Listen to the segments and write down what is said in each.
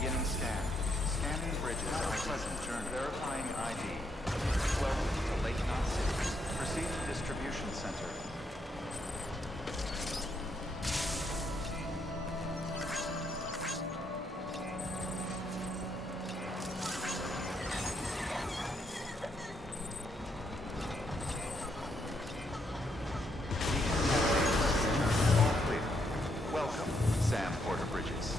Beginning scan. Scanning bridges on pleasant journey. Verifying ID. Welcome to Lake Knot City. Proceed to distribution center. All clear. Welcome, Sam Porter Bridges.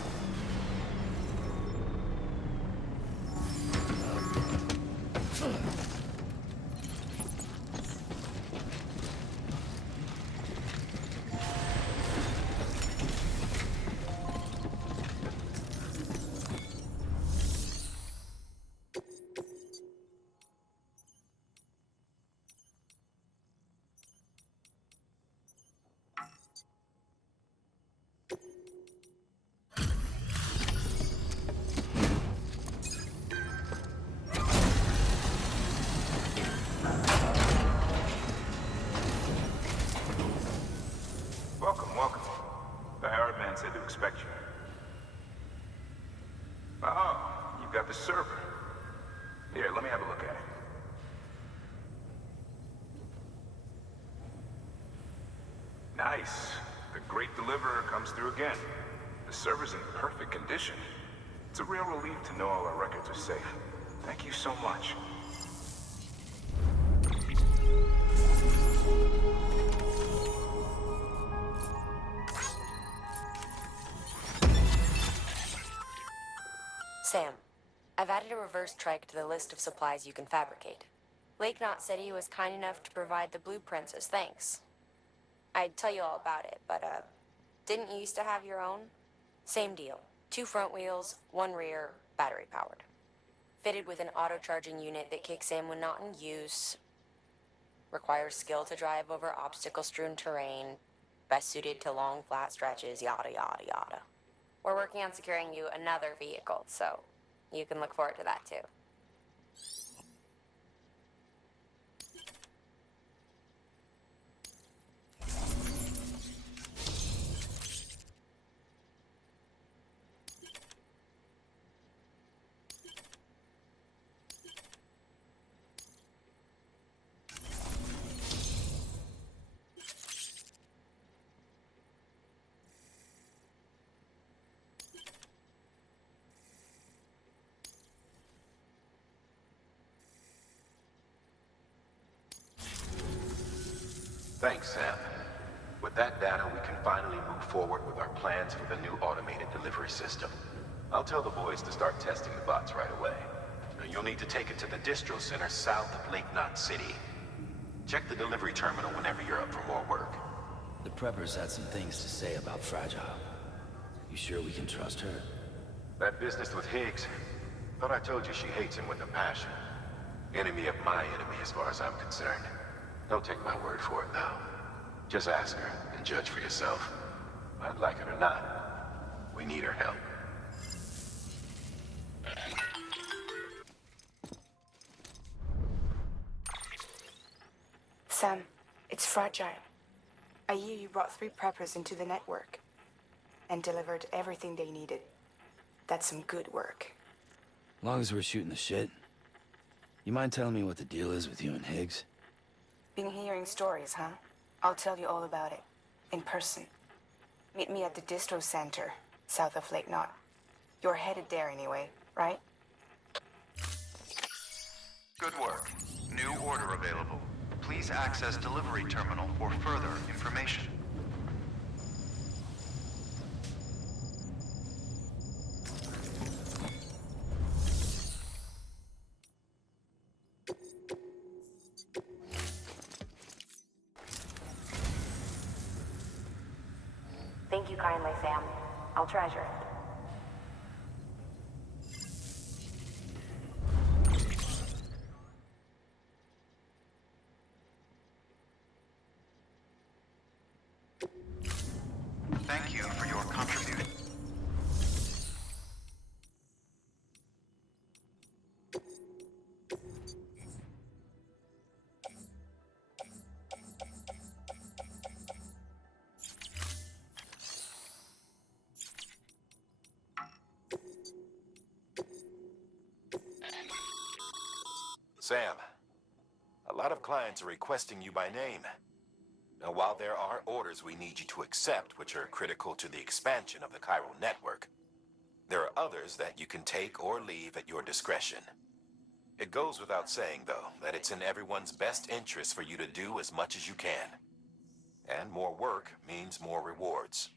Welcome. The Herald man said to expect you. Oh, you've got the server. Here, let me have a look at it. Nice. The great deliverer comes through again. The server's in perfect condition. It's a real relief to know all our records are safe. Thank you so much. Sam, I've added a reverse trike to the list of supplies you can fabricate. Lake Knot City was kind enough to provide the blueprints as thanks. I'd tell you all about it, but, didn't you used to have your own? Same deal. 2 front wheels, 1 rear, battery-powered. Fitted with an auto-charging unit that kicks in when not in use. Requires skill to drive over obstacle-strewn terrain. Best suited to long, flat stretches, yada, yada, yada. We're working on securing you another vehicle, so you can look forward to that too. Thanks, Sam. With that data, we can finally move forward with our plans for the new automated delivery system. I'll tell the boys to start testing the bots right away. You'll need to take it to the distro center south of Lake Knot City. Check the delivery terminal whenever you're up for more work. The preppers had some things to say about Fragile. You sure we can trust her? That business with Higgs, thought I told you she hates him with a passion. Enemy of my enemy as far as I'm concerned. Don't take my word for it, though. Just ask her and judge for yourself. I'd like it or not, we need her help. Sam, it's Fragile. I hear you brought 3 preppers into the network and delivered everything they needed. That's some good work. Long as we're shooting the shit. You mind telling me what the deal is with you and Higgs? Been hearing stories, huh? I'll tell you all about it. In person. Meet me at the distro center, south of Lake Knot. You're headed there anyway, right? Good work. New order available. Please access delivery terminal for further information. Thank you kindly, Sam. I'll treasure it. Thank you for your contribution. Sam, a lot of clients are requesting you by name. Now, while there are orders we need you to accept, which are critical to the expansion of the chiral network, there are others that you can take or leave at your discretion. It goes without saying, though, that it's in everyone's best interest for you to do as much as you can. And more work means more rewards.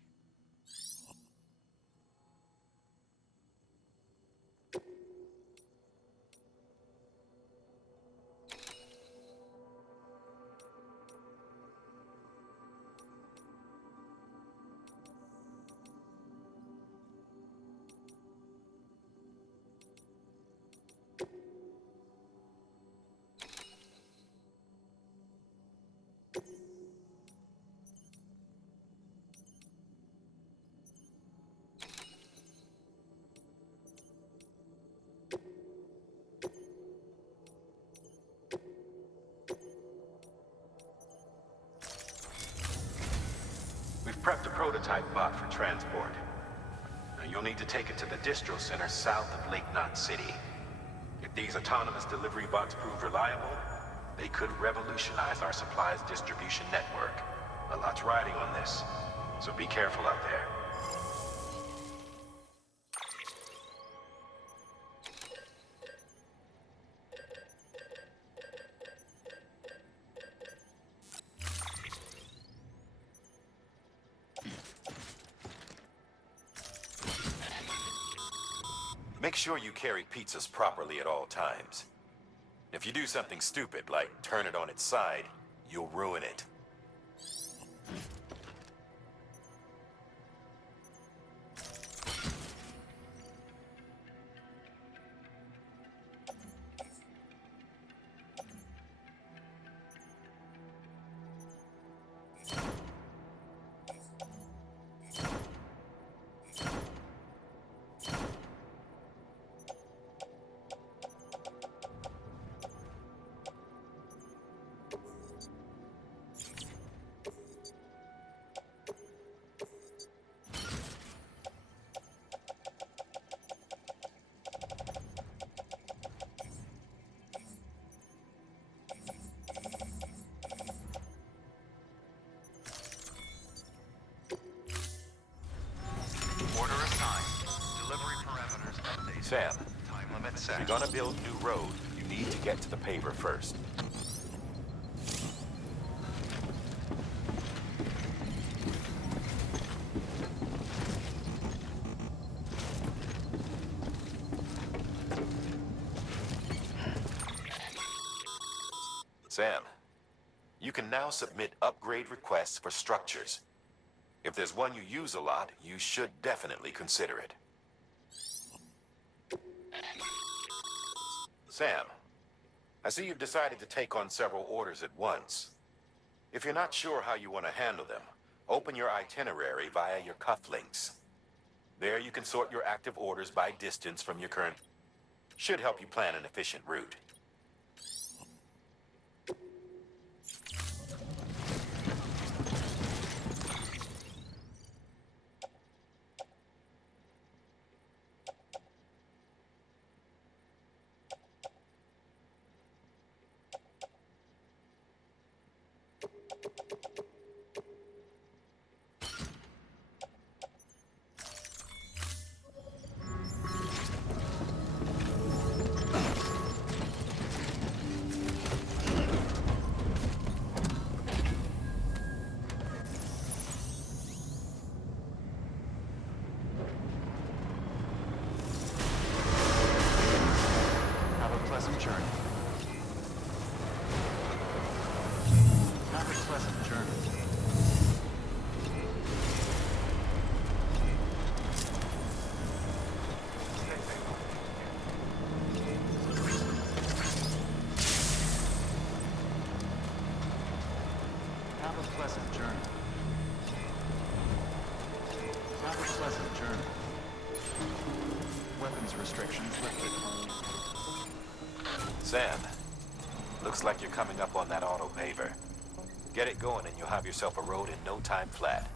We've prepped a prototype bot for transport. Now, you'll need to take it to the distro center south of Lake Knot City. If these autonomous delivery bots prove reliable, they could revolutionize our supplies distribution network. A lot's riding on this, so be careful out there. Make sure you carry pizzas properly at all times. If you do something stupid, like turn it on its side, you'll ruin it. Order assigned. Delivery parameters updated. Sam, Time limit if set. you're gonna build new road, you need to get to the paver first. Sam, you can now submit upgrade requests for structures. If there's one you use a lot, you should definitely consider it. Sam, I see you've decided to take on several orders at once. If you're not sure how you want to handle them, open your itinerary via your cufflinks. There you can sort your active orders by distance from your current. Should help you plan an efficient route. Have a pleasant journey. Have a pleasant journey. Have a pleasant journey. Have a pleasant journey. Weapons restrictions lifted. Sam, looks like you're coming up on that auto paver. Get it going and you'll have yourself a road in no time flat.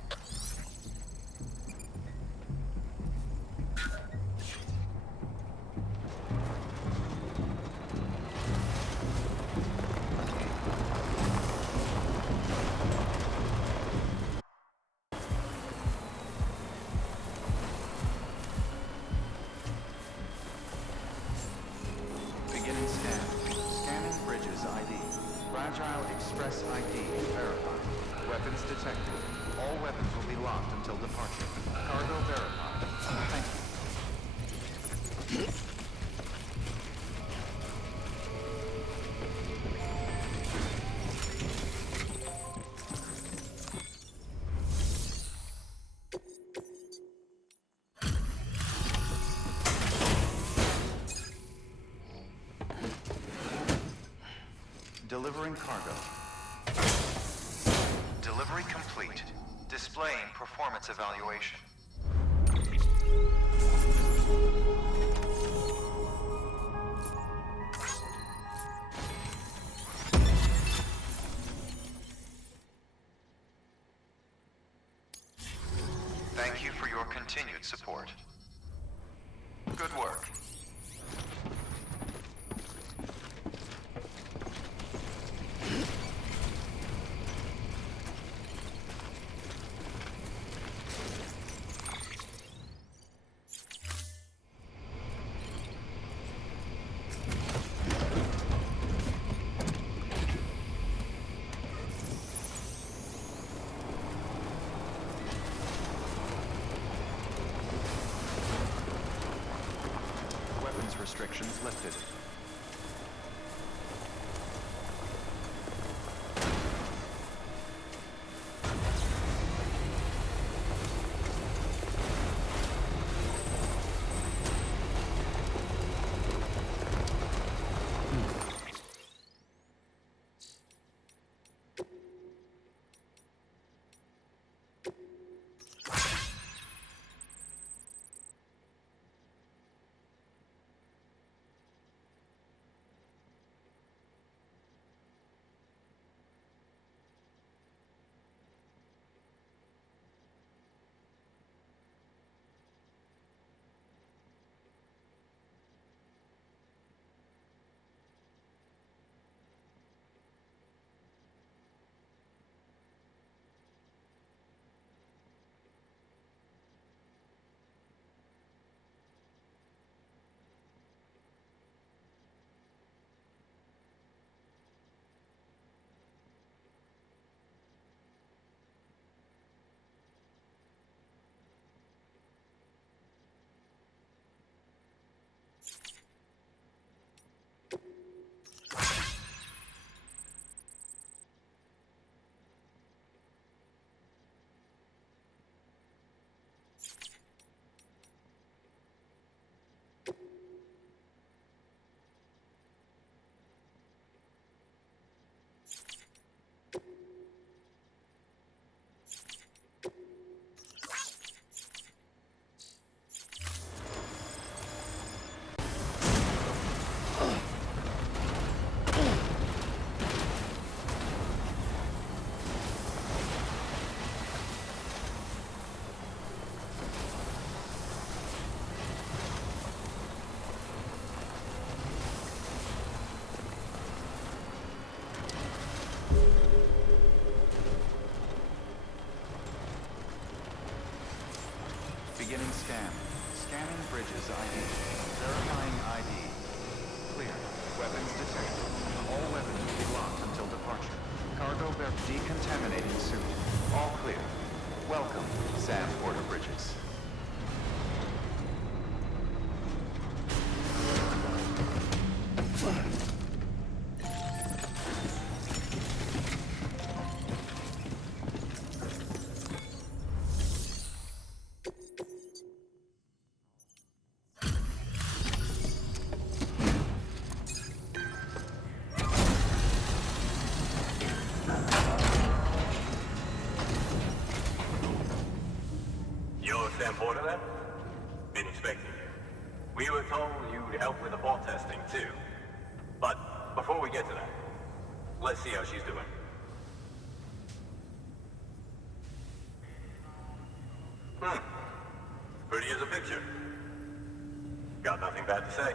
Express ID verified. Weapons detected. All weapons will be locked until departure. Cargo verified. Thank you. Delivering cargo. Delivery complete. Displaying performance evaluation. Thank you for your continued support. Good work. Restrictions lifted. Beginning scan. Scanning bridges ID. Verifying ID. Clear. Weapons detected. All weapons will be locked until departure. Cargo decontaminating suit. All clear. Welcome, Sam Porter Bridges. Sam Porter then? Been expecting you. We were told you'd help with the bot testing too. But before we get to that, let's see how she's doing. Pretty as a picture. Got nothing bad to say.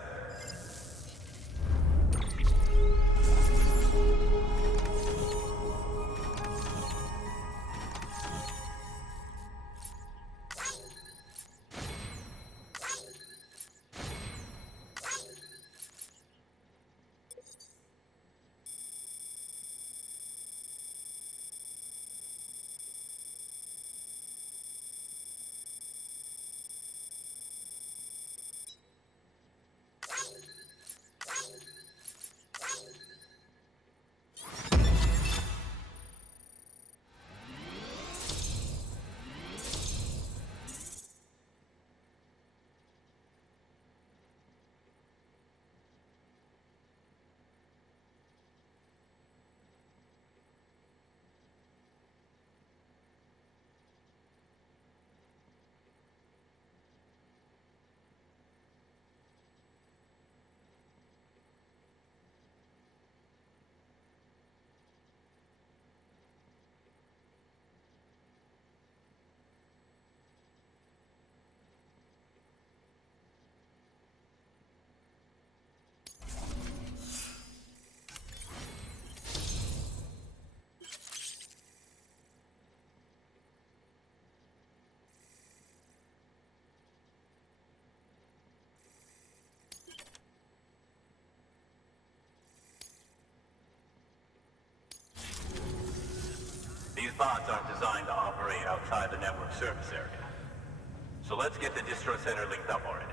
bots aren't designed to operate outside the network service area. So let's get the distro center linked up already.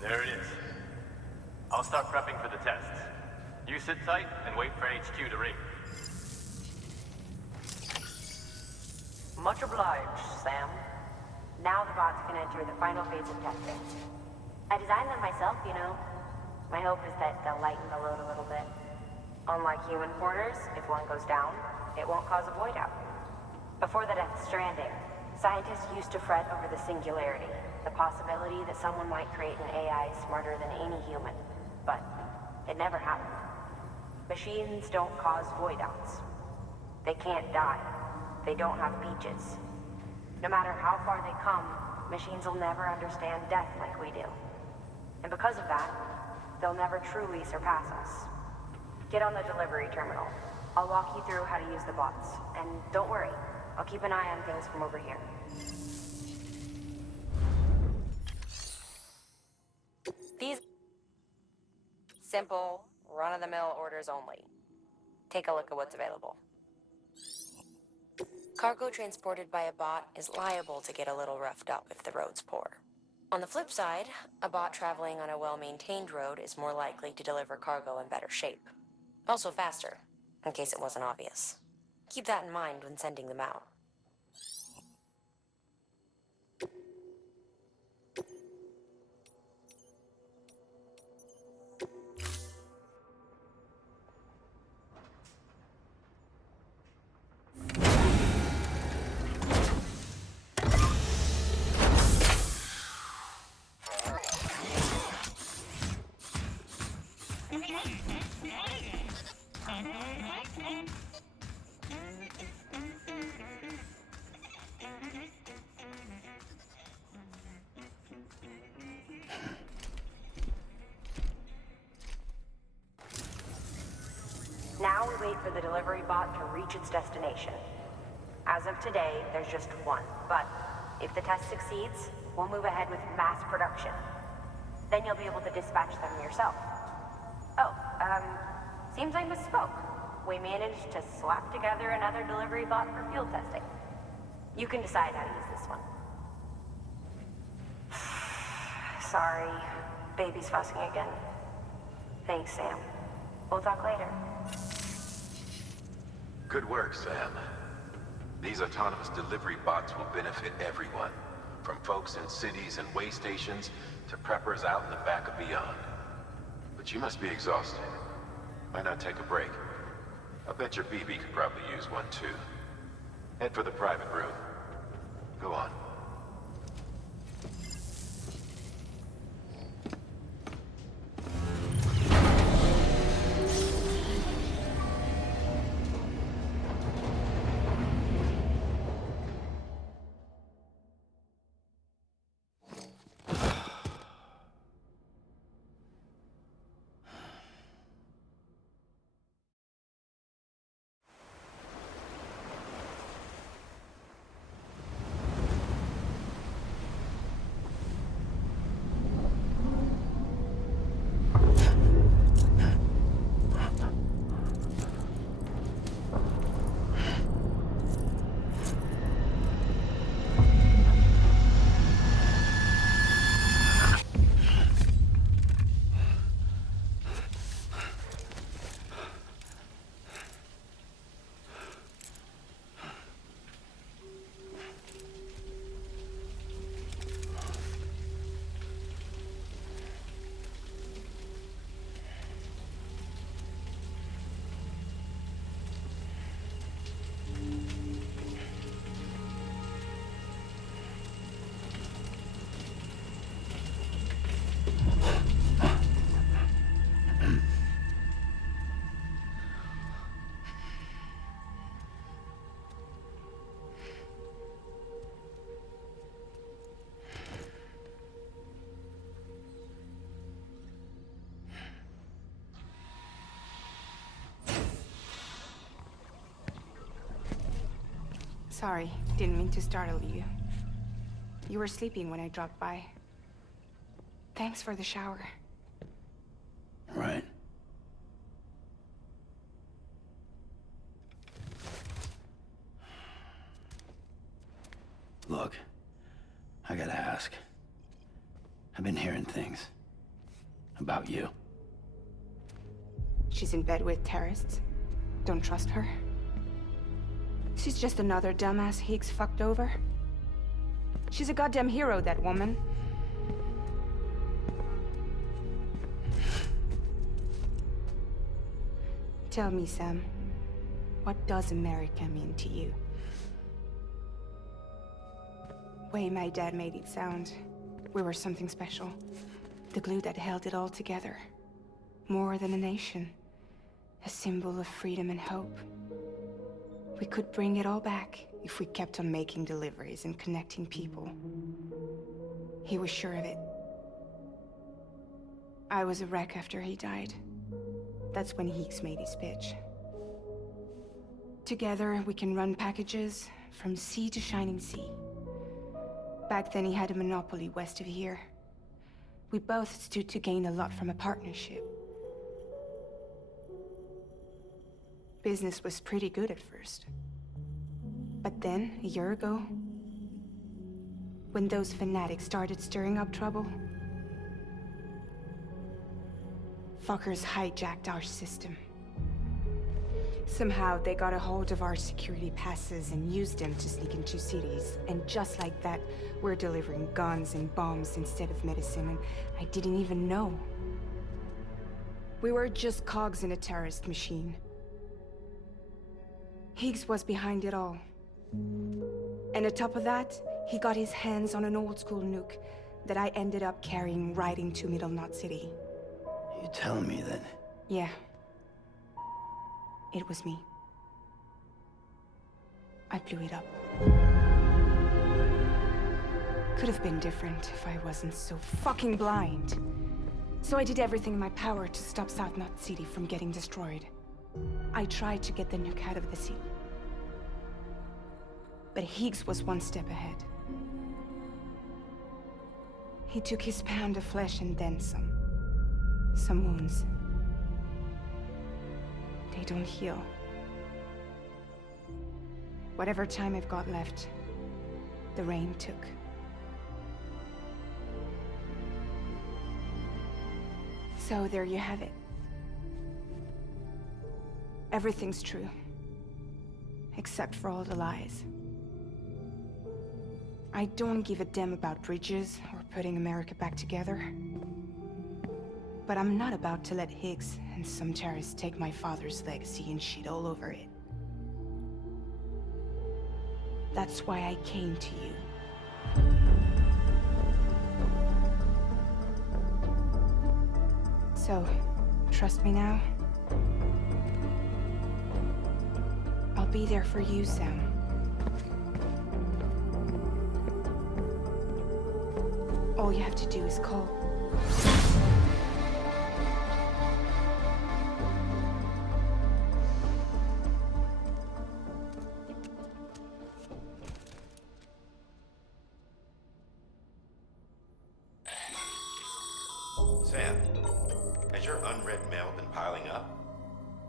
There it is. I'll start prepping for the tests. You sit tight and wait for HQ to ring. Much obliged, Sam. Now the bots can enter the final phase of testing. I designed them myself, you know. My hope is that they'll lighten the load a little bit. Unlike human porters, if one goes down, it won't cause a void out. Before the Death Stranding, scientists used to fret over the singularity, the possibility that someone might create an AI smarter than any human. But it never happened. Machines don't cause void outs. They can't die. They don't have beaches. No matter how far they come, machines will never understand death like we do. And because of that, they'll never truly surpass us. Get on the delivery terminal. I'll walk you through how to use the bots. And don't worry, I'll keep an eye on things from over here. These simple, run-of-the-mill orders only. Take a look at what's available. Cargo transported by a bot is liable to get a little roughed up if the road's poor. On the flip side, a bot traveling on a well-maintained road is more likely to deliver cargo in better shape. Also faster, in case it wasn't obvious. Keep that in mind when sending them out. Now we wait for the delivery bot to reach its destination. As of today, there's just one, but if the test succeeds, we'll move ahead with mass production. Then you'll be able to dispatch them yourself. Oh, seems I misspoke. We managed to slap together another delivery bot for field testing. You can decide how to use this one. Sorry, baby's fussing again. Thanks, Sam. We'll talk later. Good work, Sam. These autonomous delivery bots will benefit everyone, from folks in cities and way stations to preppers out in the back of beyond. But you must be exhausted. Why not take a break? I bet your BB could probably use one too. Head for the private room. Go on. Sorry, didn't mean to startle you. You were sleeping when I dropped by. Thanks for the shower. Right. Look, I gotta ask. I've been hearing things about you. She's in bed with terrorists. Don't trust her. She's just another dumbass Higgs fucked over. She's a goddamn hero, that woman. Tell me, Sam, what does America mean to you? Way my dad made it sound, we were something special. The glue that held it all together. More than a nation. A symbol of freedom and hope. We could bring it all back if we kept on making deliveries and connecting people. He was sure of it. I was a wreck after he died. That's when Higgs made his pitch. Together, we can run packages from sea to shining sea. Back then, he had a monopoly west of here. We both stood to gain a lot from a partnership. Business was pretty good at first. But then, a year ago, when those fanatics started stirring up trouble, fuckers hijacked our system. Somehow, they got a hold of our security passes and used them to sneak into cities. And just like that, we're delivering guns and bombs instead of medicine, and I didn't even know. We were just cogs in a terrorist machine. Higgs was behind it all. And on top of that, he got his hands on an old-school nuke that I ended up carrying right into Middle Knot City. You telling me that? Yeah. It was me. I blew it up. Could have been different if I wasn't so fucking blind. So I did everything in my power to stop South Knot City from getting destroyed. I tried to get the nuke out of the city. But Higgs was one step ahead. He took his pound of flesh and then some. Some wounds. They don't heal. Whatever time I've got left, the rain took. So there you have it. Everything's true. Except for all the lies. I don't give a damn about bridges or putting America back together. But I'm not about to let Higgs and some terrorists take my father's legacy and shit all over it. That's why I came to you. So, trust me now? I'll be there for you, Sam. All you have to do is call. Sam, has your unread mail been piling up?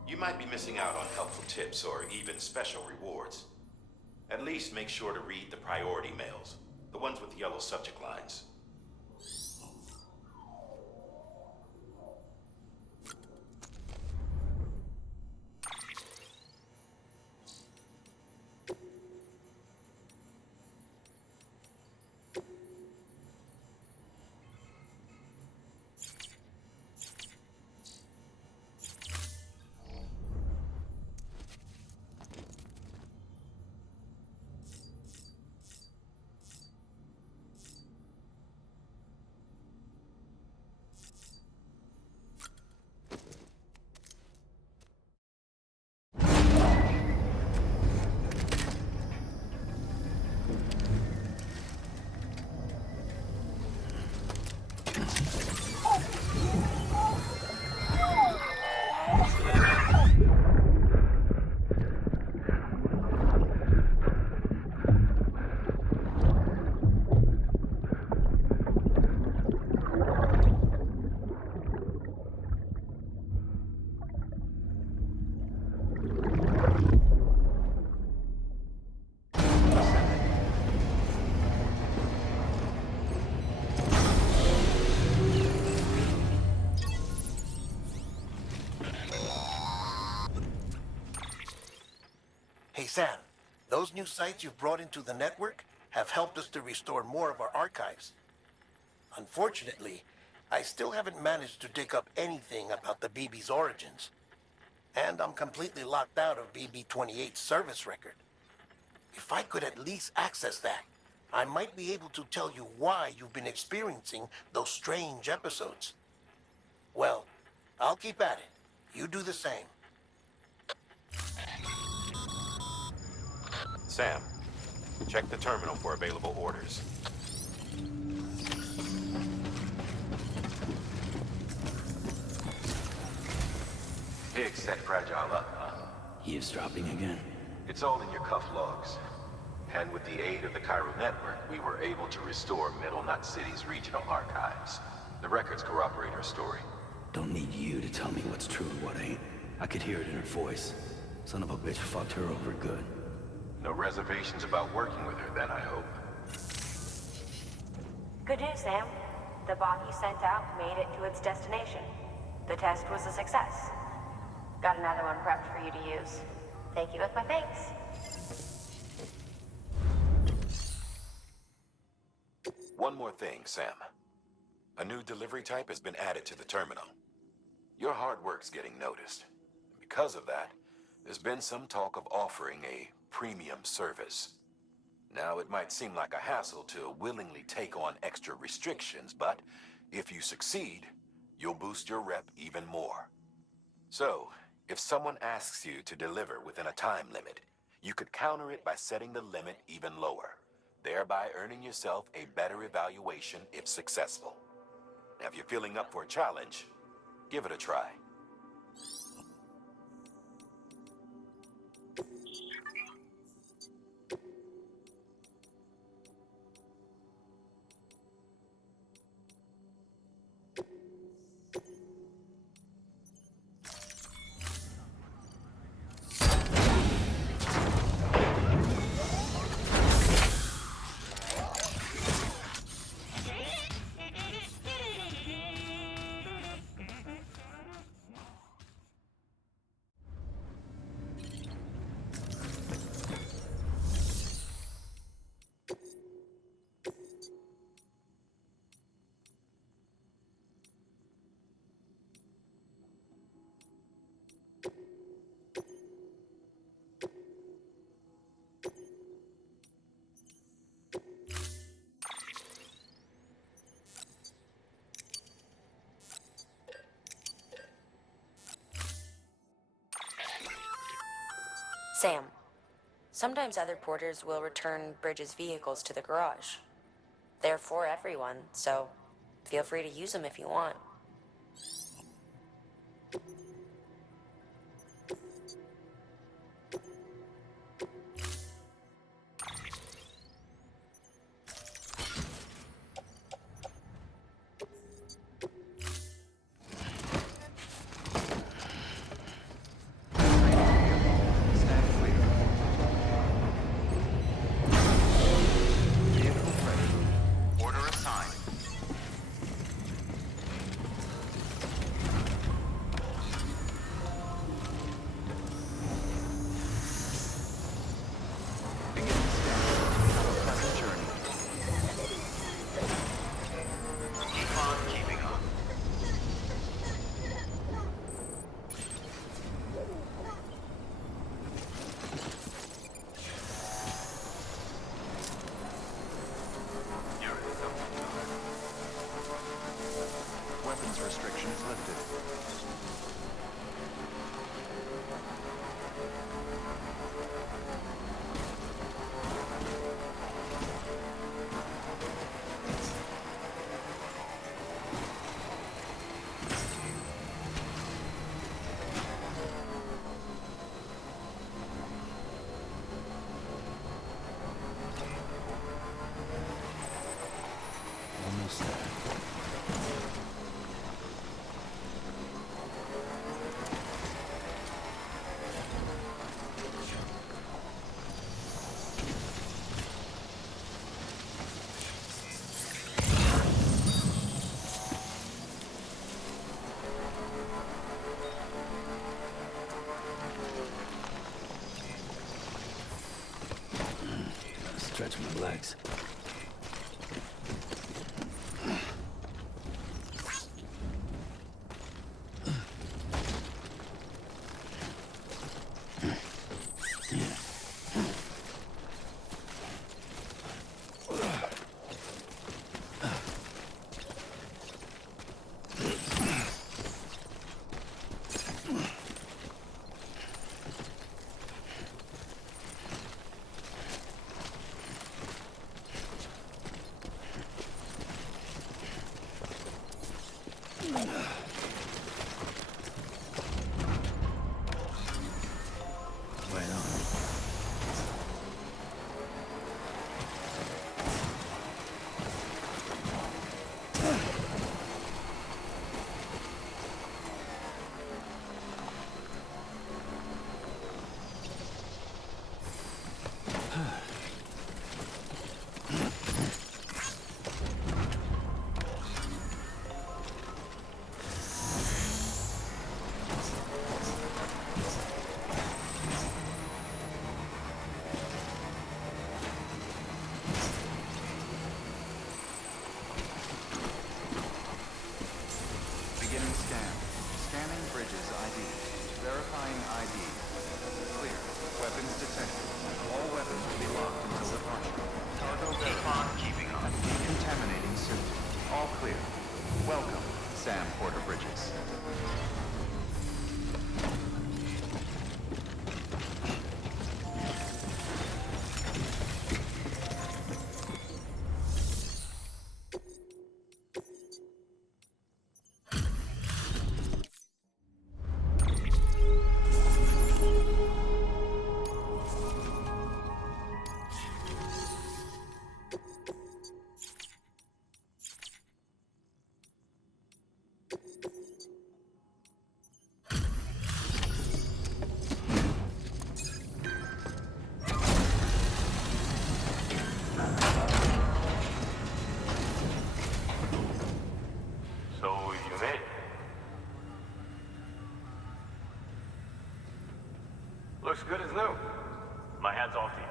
You might be missing out on helpful tips or even special rewards. At least make sure to read the priority mails, the ones with yellow subject lines. Sam, those new sites you've brought into the network have helped us to restore more of our archives. Unfortunately, I still haven't managed to dig up anything about the BB's origins. And I'm completely locked out of BB-28's service record. If I could at least access that, I might be able to tell you why you've been experiencing those strange episodes. Well, I'll keep at it. You do the same. Sam, check the terminal for available orders. Higgs set Fragile up, huh? Eavesdropping again? It's all in your cuff logs. And with the aid of the Cairo network, we were able to restore Middle Knot City's regional archives. The records corroborate her story. Don't need you to tell me what's true and what ain't. I could hear it in her voice. Son of a bitch fucked her over good. No reservations about working with her then, I hope. Good news, Sam. The bot you sent out made it to its destination. The test was a success. Got another one prepped for you to use. Thank you with my thanks. One more thing, Sam. A new delivery type has been added to the terminal. Your hard work's getting noticed. Because of that, there's been some talk of offering a premium service. Now, it might seem like a hassle to willingly take on extra restrictions, but if you succeed, you'll boost your rep even more. So, if someone asks you to deliver within a time limit, you could counter it by setting the limit even lower, thereby earning yourself a better evaluation if successful. Now, if you're feeling up for a challenge, give it a try. Sam, sometimes other porters will return Bridges' vehicles to the garage. They're for everyone, so feel free to use them if you want. Stand clear. Vehicle ready. Order assigned. Begin scanning. Have a pleasant journey. Keep on keeping on. Weapons restrictions lifted. Almost there. stretch my legs. Scanning bridges ID. Verifying ID. Clear. Weapons detected. All weapons will be locked until departure. Cargo verified. Keeping on. Decontaminating suit. All clear. Welcome, Sam Porter Bridges. Looks good as new. My hat's off to you.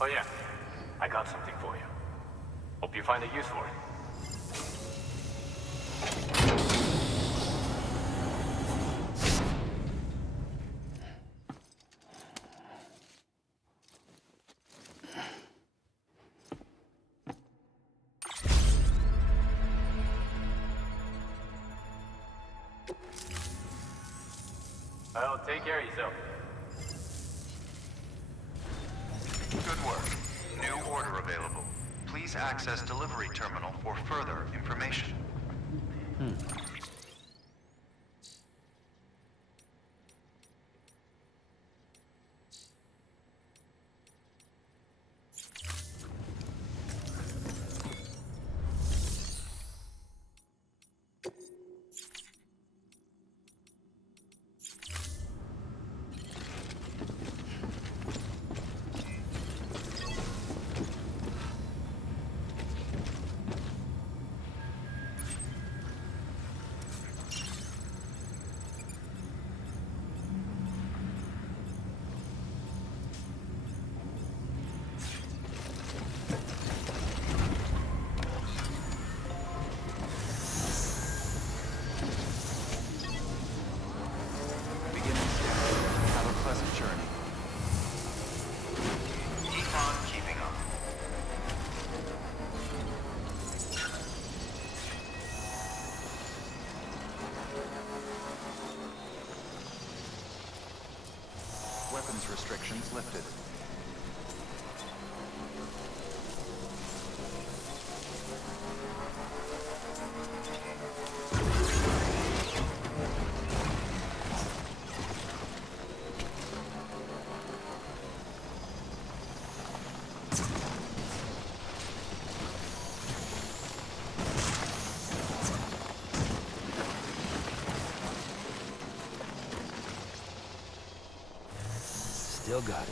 Oh yeah, I got something for you. Hope you find a use for it. Well, take care of yourself. Good work. New order available. Please access delivery terminal for further information. Weapons restrictions lifted. Still got it.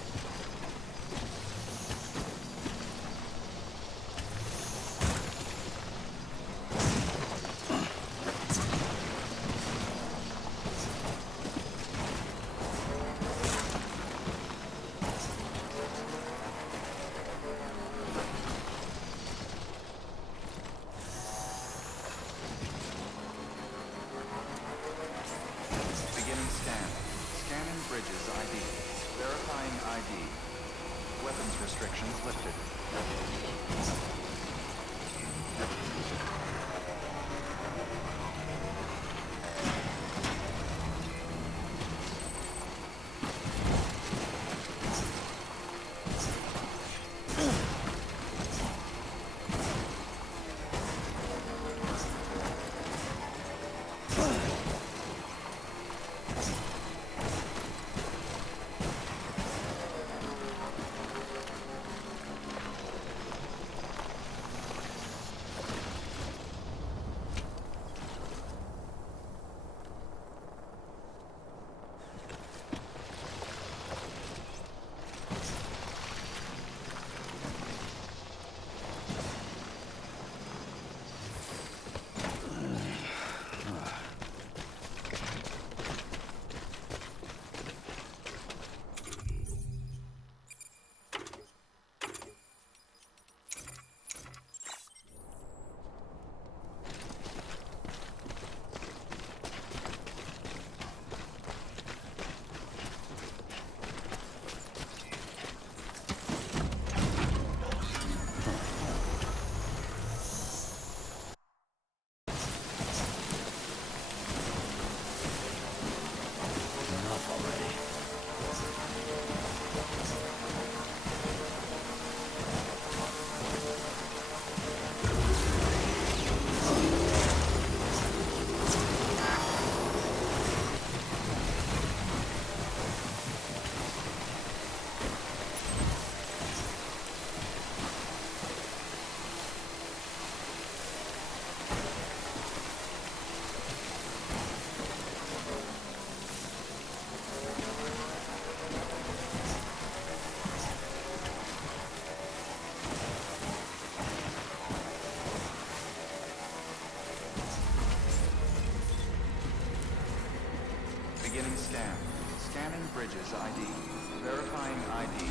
Beginning scan. Scanning bridges ID. Verifying ID. Weapons restrictions lifted. Enough already. Beginning scan. Scanning bridges ID. Verifying ID.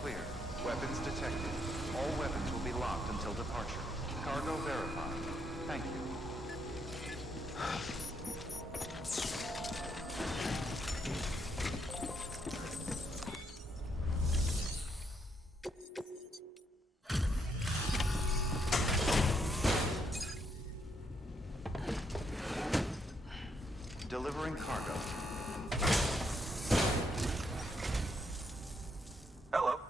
Clear. Weapons detected. All weapons will be locked until departure. Cargo verified. Thank you. Delivering cargo. Hello.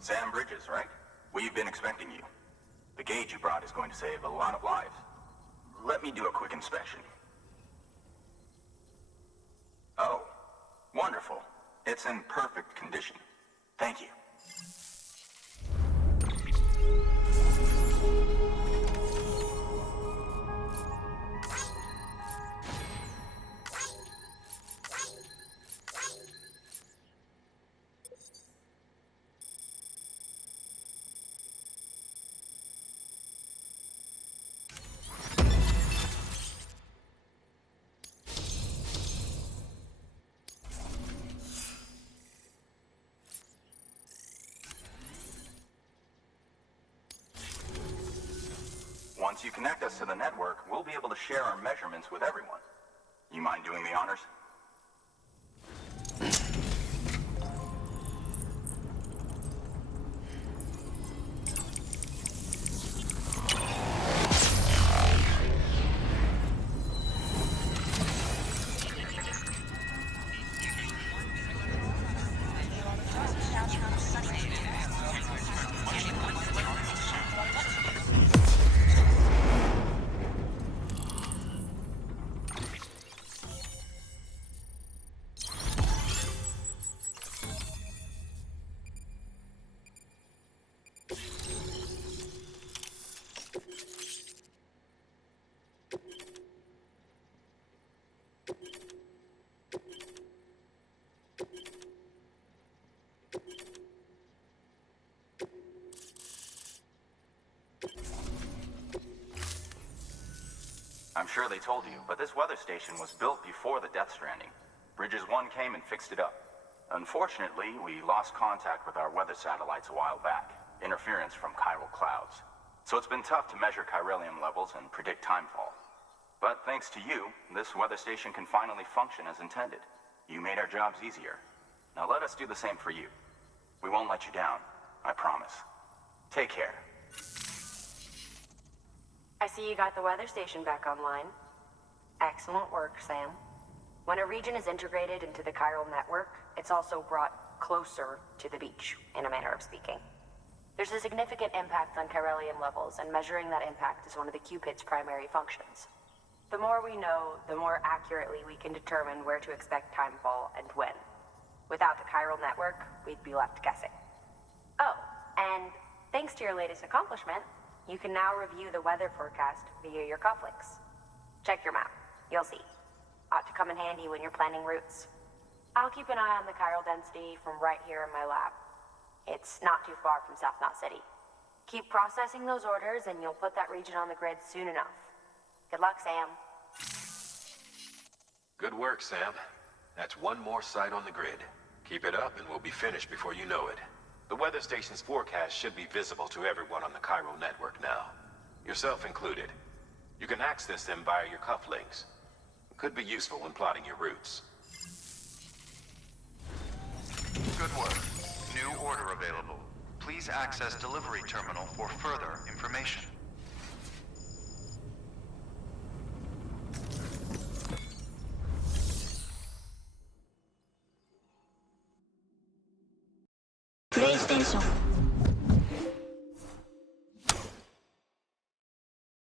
Sam Bridges, right? We've been expecting you. The gauge you brought is going to save a lot of lives. Let me do a quick inspection. Oh, wonderful. It's in perfect condition. Thank you. Once you connect us to the network, we'll be able to share our measurements with everyone. You mind doing the honors? sure they told you, but this weather station was built before the Death Stranding. Bridges 1 came and fixed it up. Unfortunately, we lost contact with our weather satellites a while back. Interference from chiral clouds. So it's been tough to measure chiralium levels and predict timefall. But thanks to you, this weather station can finally function as intended. You made our jobs easier. Now let us do the same for you. We won't let you down, I promise. Take care. I see you got the weather station back online. Excellent work, Sam. When a region is integrated into the chiral network, it's also brought closer to the beach, in a manner of speaking. There's a significant impact on chiralium levels, and measuring that impact is one of the Cupid's primary functions. The more we know, the more accurately we can determine where to expect timefall and when. Without the chiral network, we'd be left guessing. Oh, and thanks to your latest accomplishment, you can now review the weather forecast via your cufflinks. Check your map. You'll see. Ought to come in handy when you're planning routes. I'll keep an eye on the chiral density from right here in my lab. It's not too far from South Knot City. Keep processing those orders and you'll put that region on the grid soon enough. Good luck, Sam. Good work, Sam. That's one more site on the grid. Keep it up and we'll be finished before you know it. The weather station's forecast should be visible to everyone on the chiral network now. Yourself included. You can access them via your cufflinks. Could be useful when plotting your routes. Good work. New order available. Please access delivery terminal for further information. PlayStation